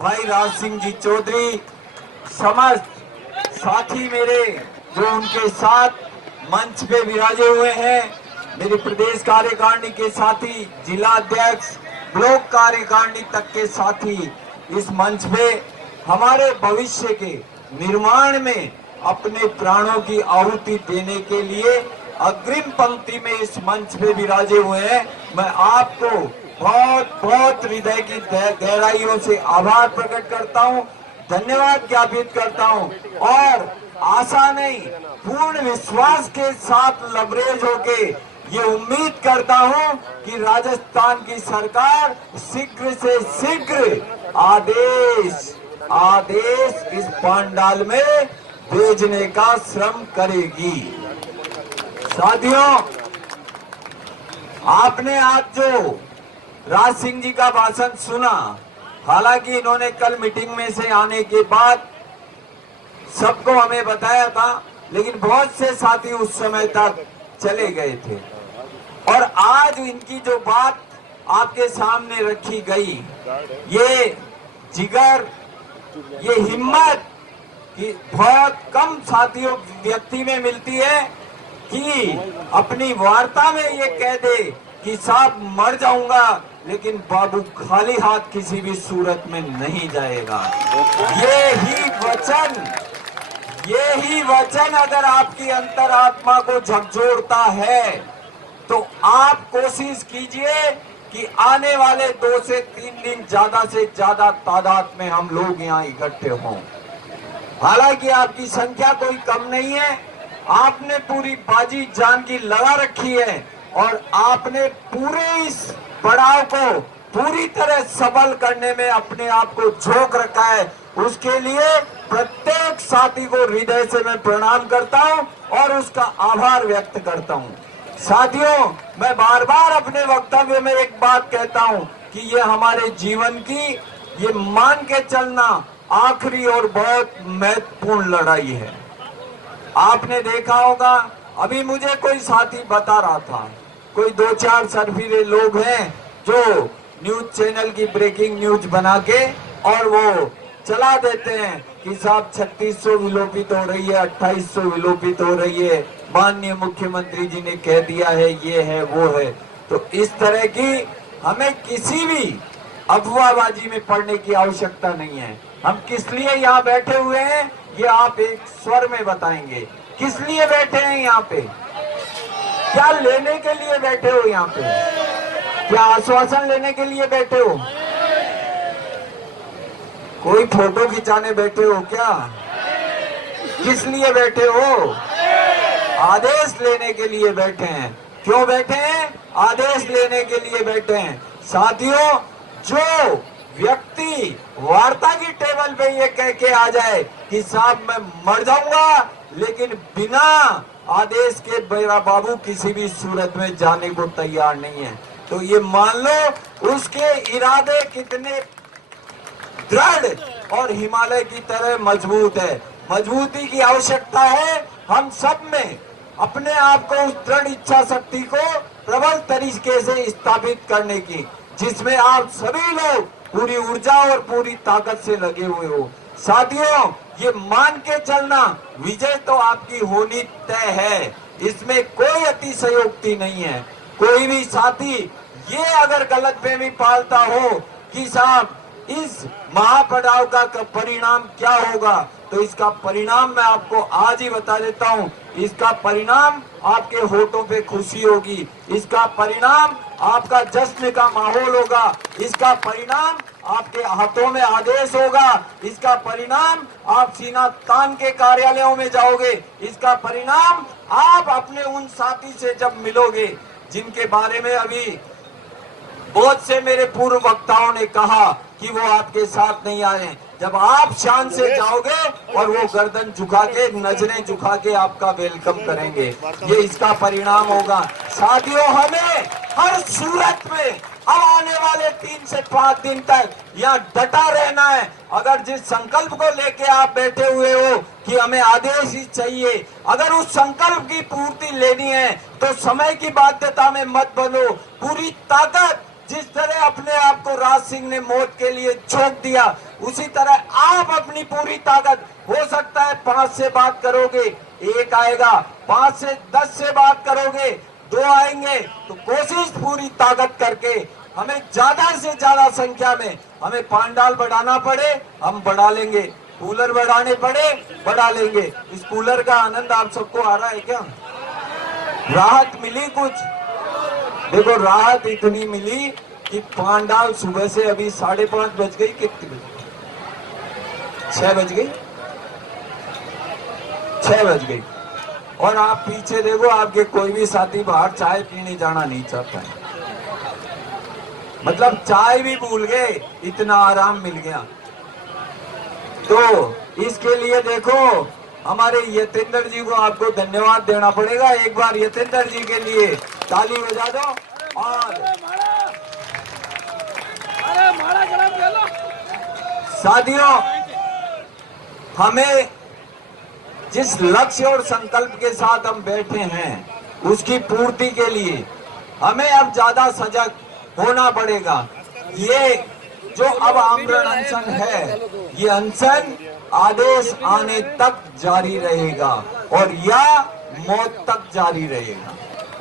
भाई राज सिंह जी चौधरी, समस्त साथी मेरे जो उनके साथ मंच पे विराजे हुए हैं, मेरी प्रदेश कार्यकारिणी के साथी, जिला अध्यक्ष, ब्लॉक कार्यकारिणी तक के साथी, इस मंच पे हमारे भविष्य के निर्माण में अपने प्राणों की आहुति देने के लिए अग्रिम पंक्ति में इस मंच पे विराजे हुए हैं। मैं आपको बहुत बहुत हृदय की गहराइयों से आभार प्रकट करता हूं, धन्यवाद ज्ञापित करता हूं और आशा नहीं पूर्ण विश्वास के साथ लबरेज होके ये उम्मीद करता हूं कि राजस्थान की सरकार शीघ्र से शीघ्र आदेश इस पांडाल में भेजने का श्रम करेगी। साथियों, आपने आज जो राज सिंह जी का भाषण सुना, हालांकि इन्होंने कल मीटिंग में से आने के बाद सबको हमें बताया था, लेकिन बहुत से साथी उस समय तक चले गए थे और आज इनकी जो बात आपके सामने रखी गई, ये जिगर, ये हिम्मत कि बहुत कम साथियों व्यक्ति में मिलती है कि अपनी वार्ता में ये कह दे कि साहब मर जाऊंगा लेकिन बाबू खाली हाथ किसी भी सूरत में नहीं जाएगा। ये ही वचन अगर आपकी अंतरात्मा को झकझोरता है तो आप कोशिश कीजिए कि आने वाले 2 से 3 दिन ज्यादा से ज्यादा तादाद में हम लोग यहाँ इकट्ठे हों। हालांकि आपकी संख्या कोई कम नहीं है, आपने पूरी बाजी जान की लगा रखी है और आपने पूरे इस पड़ाव को पूरी तरह सफल करने में अपने आप को झोंक रखा है। उसके लिए प्रत्येक साथी को हृदय से मैं प्रणाम करता हूं और उसका आभार व्यक्त करता हूं। साथियों, मैं बार बार अपने वक्तव्य में एक बात कहता हूं कि ये हमारे जीवन की, ये मान के चलना, आखिरी और बहुत महत्वपूर्ण लड़ाई है। आपने देखा होगा, अभी मुझे कोई साथी बता रहा था, कोई 2-4 सरफिरे लोग हैं जो न्यूज चैनल की ब्रेकिंग न्यूज बना के और वो चला देते हैं कि साहब 3600 विलोपित हो रही है, 2800 विलोपित हो रही है, माननीय मुख्यमंत्री जी ने कह दिया है, ये है वो है। तो इस तरह की हमें किसी भी अफवाहबाजी में पड़ने की आवश्यकता नहीं है। हम किस लिए यहाँ बैठे हुए हैं ये आप एक स्वर में बताएंगे। किस लिए बैठे हैं यहाँ पे? क्या लेने के लिए बैठे हो यहाँ पे? क्या आश्वासन लेने के लिए बैठे हो? कोई फोटो खिंचाने बैठे हो क्या? किस लिए बैठे हो? आदेश लेने के लिए बैठे हैं। क्यों बैठे हैं? आदेश लेने के लिए बैठे हैं। साथियों, जो व्यक्ति वार्ता की टेबल पे ये कह के आ जाए कि साहब मैं मर जाऊंगा लेकिन बिना आदेश के मेरा बाबू किसी भी सूरत में जाने को तैयार नहीं है, तो ये मान लो उसके इरादे कितने दृढ़ और हिमालय की तरह मजबूत है। मजबूती की आवश्यकता है हम सब में, अपने आप को उस दृढ़ इच्छा शक्ति को प्रबल तरीके से स्थापित करने की, जिसमें आप सभी लोग पूरी ऊर्जा और पूरी ताकत से लगे हुए हो। साथियों, ये मान के चलना, विजय तो आपकी होनी तय है, इसमें कोई अतिशयोक्ति नहीं है। कोई भी साथी ये अगर गलतफहमी पालता हो कि साहब इस महापड़ाव का परिणाम क्या होगा, तो इसका परिणाम मैं आपको आज ही बता देता हूं। इसका परिणाम आपके होठों पे खुशी होगी, इसका परिणाम आपका जश्न का माहौल होगा, इसका परिणाम आपके हाथों में आदेश होगा, इसका परिणाम आप सीना तान के कार्यालयों में जाओगे, इसका परिणाम आप अपने उन साथी से जब मिलोगे जिनके बारे में अभी बहुत से मेरे पूर्व वक्ताओं ने कहा कि वो आपके साथ नहीं आए, जब आप शान से जाओगे और वो गर्दन झुका के, नजरें झुका के आपका वेलकम करेंगे, ये इसका परिणाम होगा। साथियों, हमें हर सूरत में अब आने वाले 3 से 5 दिन तक यहाँ डटा रहना है। अगर जिस संकल्प को लेके आप बैठे हुए हो कि हमें आदेश ही चाहिए, अगर उस संकल्प की पूर्ति लेनी है तो समय की बाध्यता में मत बनो। पूरी ताकत, जिस तरह अपने आप को राज सिंह ने मौत के लिए झोंक दिया, उसी तरह आप अपनी पूरी ताकत, हो सकता है 5 से बात करोगे 1 आएगा, 5 से 10 से बात करोगे 2 आएंगे, तो कोशिश पूरी ताकत करके हमें ज्यादा से ज्यादा संख्या में, हमें पांडाल बढ़ाना पड़े हम बढ़ा लेंगे, कूलर बढ़ाने पड़े बढ़ा लेंगे। इस कूलर का आनंद आप सबको आ रहा है क्या? राहत मिली कुछ? देखो राहत इतनी मिली कि पांडाल सुबह से अभी 5:30 बज गई, कितनी बज 6 बज गई, 6 बज गई, और आप पीछे देखो आपके कोई भी साथी बाहर चाय पीने जाना नहीं चाहता है, मतलब चाय भी भूल गए, इतना आराम मिल गया। तो इसके लिए देखो हमारे यतेंद्र जी को आपको धन्यवाद देना पड़ेगा। एक बार यतेंद्र जी के लिए ताली बजा दो। और साथियों, हमें जिस लक्ष्य और संकल्प के साथ हम बैठे हैं उसकी पूर्ति के लिए हमें अब ज्यादा सजग होना पड़ेगा। ये जो अब आमरण अनशन है, ये अनशन आदेश आने तक जारी रहेगा और या मौत तक जारी रहेगा,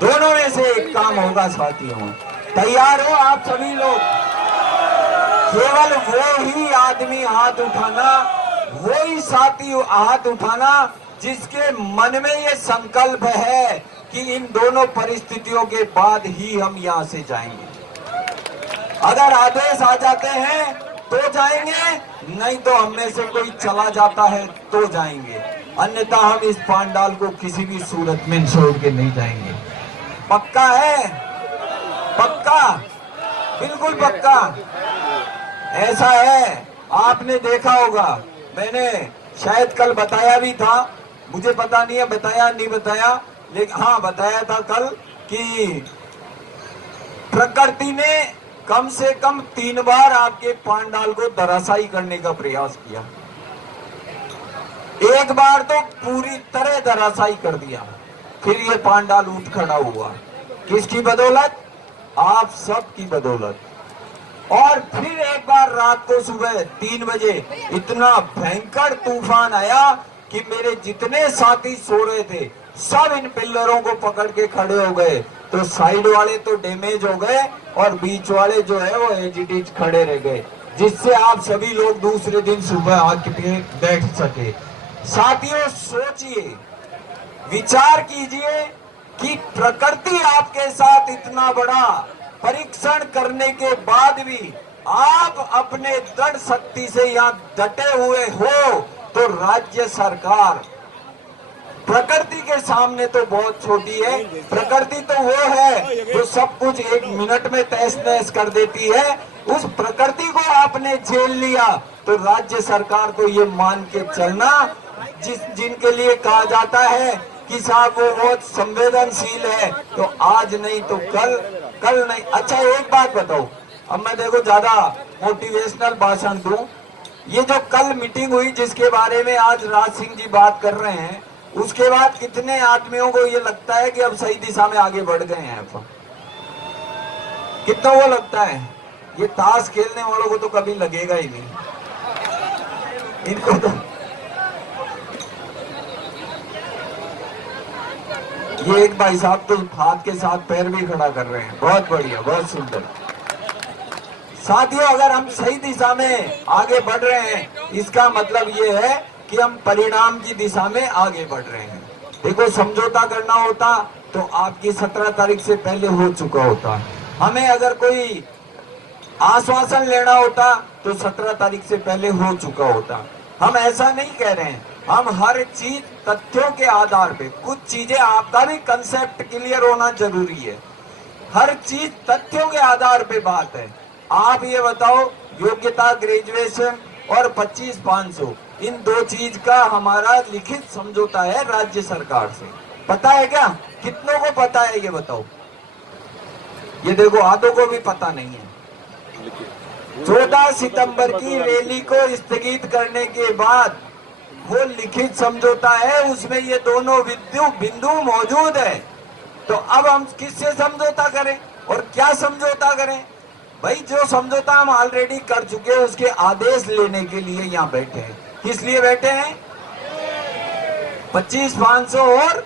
दोनों में से एक काम होगा। साथियों तैयार हो आप सभी लोग? केवल वो ही आदमी हाथ उठाना, वो ही साथी हाथ उठाना जिसके मन में ये संकल्प है कि इन दोनों परिस्थितियों के बाद ही हम यहाँ से जाएंगे। अगर आदेश आ जाते हैं तो जाएंगे, नहीं तो हम में से कोई चला जाता है तो जाएंगे, अन्यथा हम इस पांडाल को किसी भी सूरत में छोड़ के नहीं जाएंगे। पक्का है? पक्का, बिल्कुल पक्का। ऐसा है, आपने देखा होगा, मैंने शायद कल बताया भी था, मुझे पता नहीं है बताया नहीं बताया, लेकिन हाँ बताया था कल कि प्रकृति ने कम से कम 3 बार आपके पांडाल को धराशायी करने का प्रयास किया। एक बार तो पूरी तरह धराशायी कर दिया, फिर ये पांडाल उठ खड़ा हुआ। किसकी बदौलत? आप सब की बदौलत। और फिर एक बार रात को सुबह 3 बजे इतना भयंकर तूफान आया कि मेरे जितने साथी सो रहे थे सब इन पिल्लरों को पकड़ के खड़े हो गए। तो साइड वाले तो डैमेज हो गए और बीच वाले जो है वो एजिटीज खड़े रह गए, जिससे आप सभी लोग दूसरे दिन सुबह आके बैठ सके। साथियों सोचिए, विचार कीजिए कि प्रकृति आपके साथ इतना बड़ा परीक्षण करने के बाद भी आप अपने दृढ़ शक्ति से यहाँ डटे हुए हो, तो राज्य सरकार प्रकृति के सामने तो बहुत छोटी है। प्रकृति तो वो है जो सब कुछ 1 मिनट में तहस नहस कर देती है। उस प्रकृति को आपने झेल लिया, तो राज्य सरकार को ये मान के चलना, जिनके लिए कहा जाता है कि साहब वो बहुत संवेदनशील है, तो आज नहीं तो कल नहीं। अच्छा एक बात बताओ, अब मैं देखो ज्यादा मोटिवेशनल भाषण दूं, ये जो कल मीटिंग हुई जिसके बारे में आज राज सिंह जी बात कर रहे हैं, उसके बाद कितने आदमियों को ये लगता है कि अब सही दिशा में आगे बढ़ गए हैं? कितना वो लगता है? ये ताश खेलने वालों को तो कभी लगेगा ही नहीं, इनको तो ये एक भाई साहब तो हाथ के साथ पैर भी खड़ा कर रहे हैं, बहुत बढ़िया, बहुत सुंदर। साथियों अगर हम सही दिशा में आगे बढ़ रहे हैं, इसका मतलब ये है कि हम परिणाम की दिशा में आगे बढ़ रहे हैं। देखो समझौता करना होता तो आपकी 17 तारीख से पहले हो चुका होता, हमें अगर कोई आश्वासन लेना होता तो 17 तारीख से पहले हो चुका होता। हम ऐसा नहीं कह रहे हैं, हम हर चीज तथ्यों के आधार पे, कुछ चीजें आपका भी कंसेप्ट क्लियर होना जरूरी है, हर चीज तथ्यों के आधार पे बात है। आप ये बताओ, योग्यता ग्रेजुएशन और 25,500 इन 2 चीज का हमारा लिखित समझौता है राज्य सरकार से, पता है क्या? कितनों को पता है ये बताओ? ये देखो आधों को भी पता नहीं है। 14 सितंबर की रैली को स्थगित करने के बाद वो लिखित समझौता है, उसमें ये दोनों बिंदु मौजूद है। तो अब हम किससे समझौता करें और क्या समझौता करें? भाई जो समझौता हम ऑलरेडी कर चुके हैं उसके आदेश लेने के लिए यहाँ बैठे हैं। किस लिए बैठे हैं? 25,500 और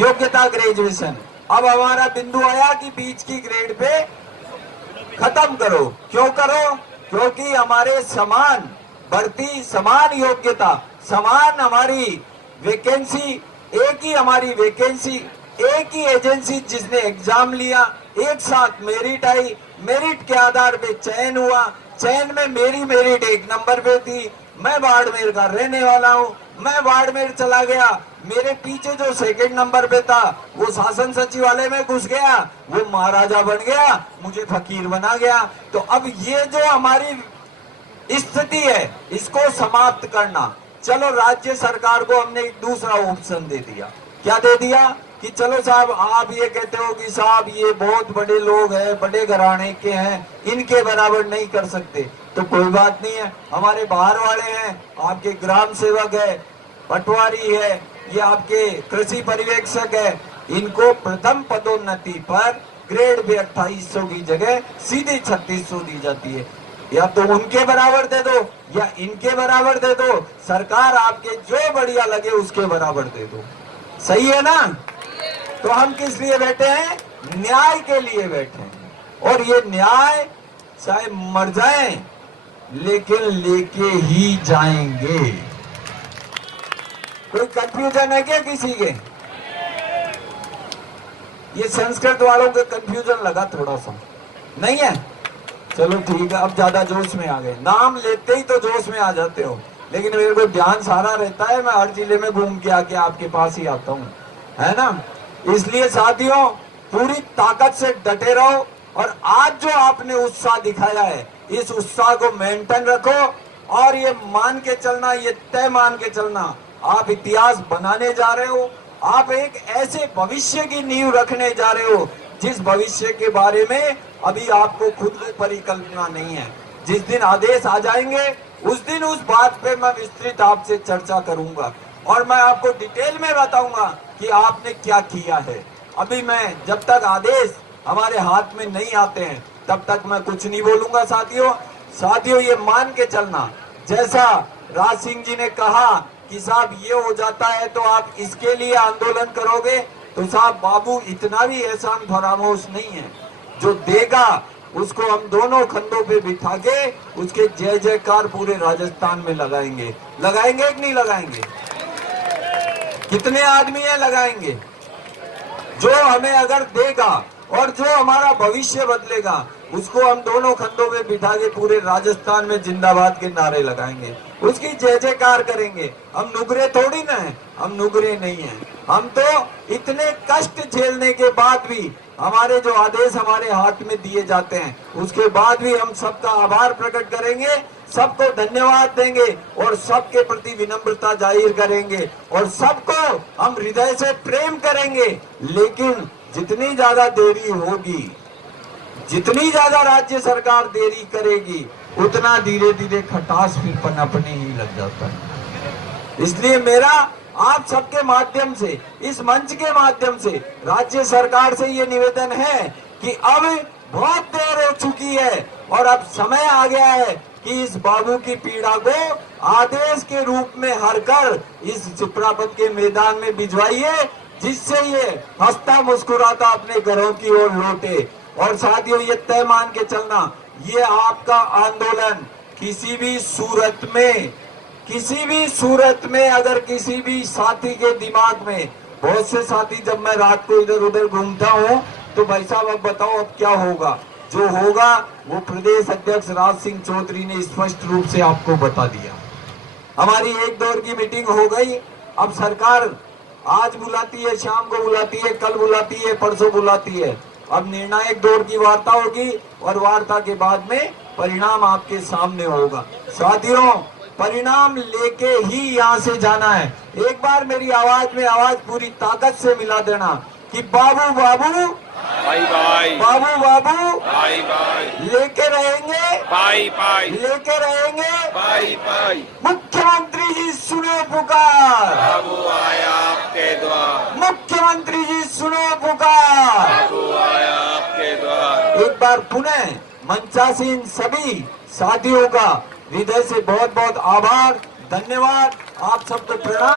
योग्यता ग्रेजुएशन। अब हमारा बिंदु आया कि बीच की ग्रेड पे खत्म करो। क्यों करो? क्योंकि हमारे समान भर्ती, समान योग्यता, समान हमारी वैकेंसी, एक ही हमारी वैकेंसी, एक ही एजेंसी जिसने एग्जाम लिया, एक साथ मेरिट आई, मेरिट के आधार पे चयन हुआ, चयन में मेरी मेरिट 1 नंबर पे थी। मैं बाड़मेर का रहने वाला हूँ, मैं बाड़मेर चला गया, मेरे पीछे जो 2nd नंबर पे था वो शासन सचिवालय में घुस गया, वो महाराजा बन गया, मुझे फकीर बना गया। तो अब ये जो हमारी स्थिति है इसको समाप्त करना। चलो राज्य सरकार को हमने एक दूसरा ऑप्शन दे दिया। क्या दे दिया? कि चलो साहब आप ये कहते हो कि साहब ये बहुत बड़े लोग हैं, बड़े घराने के हैं, इनके बराबर नहीं कर सकते, तो कोई बात नहीं है, हमारे बाहर वाले हैं, आपके ग्राम सेवक है, पटवारी है, ये आपके कृषि पर्यवेक्षक है, इनको प्रथम पदोन्नति पर ग्रेड पे 2800 की जगह सीधे 3600 दी जाती है। या तो उनके बराबर दे दो या इनके बराबर दे दो, सरकार आपके जो बढ़िया लगे उसके बराबर दे दो। सही है ना? तो हम किस लिए बैठे हैं? न्याय के लिए बैठे हैं। और ये न्याय चाहे मर जाए लेकिन लेके ही जाएंगे। कोई कंफ्यूजन है क्या किसी के? ये संस्कृत वालों के कंफ्यूजन लगा थोड़ा सा, नहीं है? चलो ठीक है, अब ज्यादा जोश में आ गए। नाम लेते ही तो जोश में आ जाते हो, लेकिन मेरे को ध्यान सारा रहता है, मैं हर जिले में घूम के आके आपके पास ही आता हूँ, है ना? इसलिए साथियों पूरी ताकत से डटे रहो और आज जो आपने उत्साह दिखाया है इस उत्साह को मेंटेन रखो और ये मान के चलना, ये तय मान के चलना, आप इतिहास बनाने जा रहे हो, आप एक ऐसे भविष्य की नींव रखने जा रहे हो जिस भविष्य के बारे में अभी आपको खुद को परिकल्पना नहीं है। जिस दिन आदेश आ जाएंगे उस दिन उस बात पे मैं विस्तृत आपसे चर्चा करूंगा और मैं आपको डिटेल में बताऊंगा कि आपने क्या किया है। अभी मैं जब तक आदेश हमारे हाथ में नहीं आते हैं तब तक मैं कुछ नहीं बोलूंगा। साथियों ये मान के चलना, जैसा राज सिंह जी ने कहा कि साहब ये हो जाता है तो आप इसके लिए आंदोलन करोगे, तो साहब बाबू इतना भी एहसान फरामोश नहीं है। जो देगा उसको हम दोनों खंडों पे बिठा के उसके जय जयकार पूरे राजस्थान में लगाएंगे। लगाएंगे कि नहीं लगाएंगे? कितने आदमी है लगाएंगे? जो हमें अगर देगा और जो हमारा भविष्य बदलेगा उसको हम दोनों खंडों में बिठा के पूरे राजस्थान में जिंदाबाद के नारे लगाएंगे, उसकी जय जयकार करेंगे। हम नुगरे थोड़ी ना है, हम नुगरे नहीं है। हम तो इतने कष्ट झेलने के बाद भी हमारे जो आदेश हमारे हाथ में दिए जाते हैं उसके बाद भी हम सबका आभार प्रकट करेंगे, सबको धन्यवाद देंगे और सबके प्रति विनम्रता जाहिर करेंगे और सबको हम हृदय से प्रेम करेंगे। लेकिन जितनी ज्यादा देरी होगी, जितनी ज्यादा राज्य सरकार देरी करेगी, उतना धीरे धीरे खटास फिर पनपने ही लग जाता है। इसलिए मेरा आप सबके माध्यम से, इस मंच के माध्यम से राज्य सरकार से ये निवेदन है कि अब बहुत देर हो चुकी है और अब समय आ गया है कि इस बाबू की पीड़ा को आदेश के रूप में हर कर इस चिपरापत के मैदान में भिजवाइए, जिससे ये हंसता मुस्कुराता अपने घरों की ओर लौटे। और साथियों ये तय मान के चलना, ये आपका आंदोलन किसी भी सूरत में अगर किसी भी साथी के दिमाग में, बहुत से साथी जब मैं रात को इधर उधर घूमता हूँ तो भाई साहब अब बताओ अब क्या होगा, जो होगा वो प्रदेश अध्यक्ष राज सिंह चौधरी ने स्पष्ट रूप से आपको बता दिया। हमारी एक दौर की मीटिंग हो गई, अब सरकार आज बुलाती है, शाम को बुलाती है, कल बुलाती है, परसों बुलाती है। अब निर्णायक दौर की वार्ता होगी और वार्ता के बाद में परिणाम आपके सामने होगा। साथियों परिणाम लेके ही यहाँ से जाना है। एक बार मेरी आवाज में आवाज पूरी ताकत से मिला देना कि बाबू बाबू भाई भाई, बाबू बाबू भाई भाई, लेके रहेंगे, भाई भाई, लेके रहेंगे। भाई भाई, मुख्यमंत्री जी सुनो पुकार, बाबू आया आपके द्वार, मुख्यमंत्री जी सुनो पुकार। बाबू आया आपके द्वार। एक एक बार पुनः मंचासीन सभी साथियों का हृदय से बहुत बहुत आभार, धन्यवाद, आप सबको प्रणाम।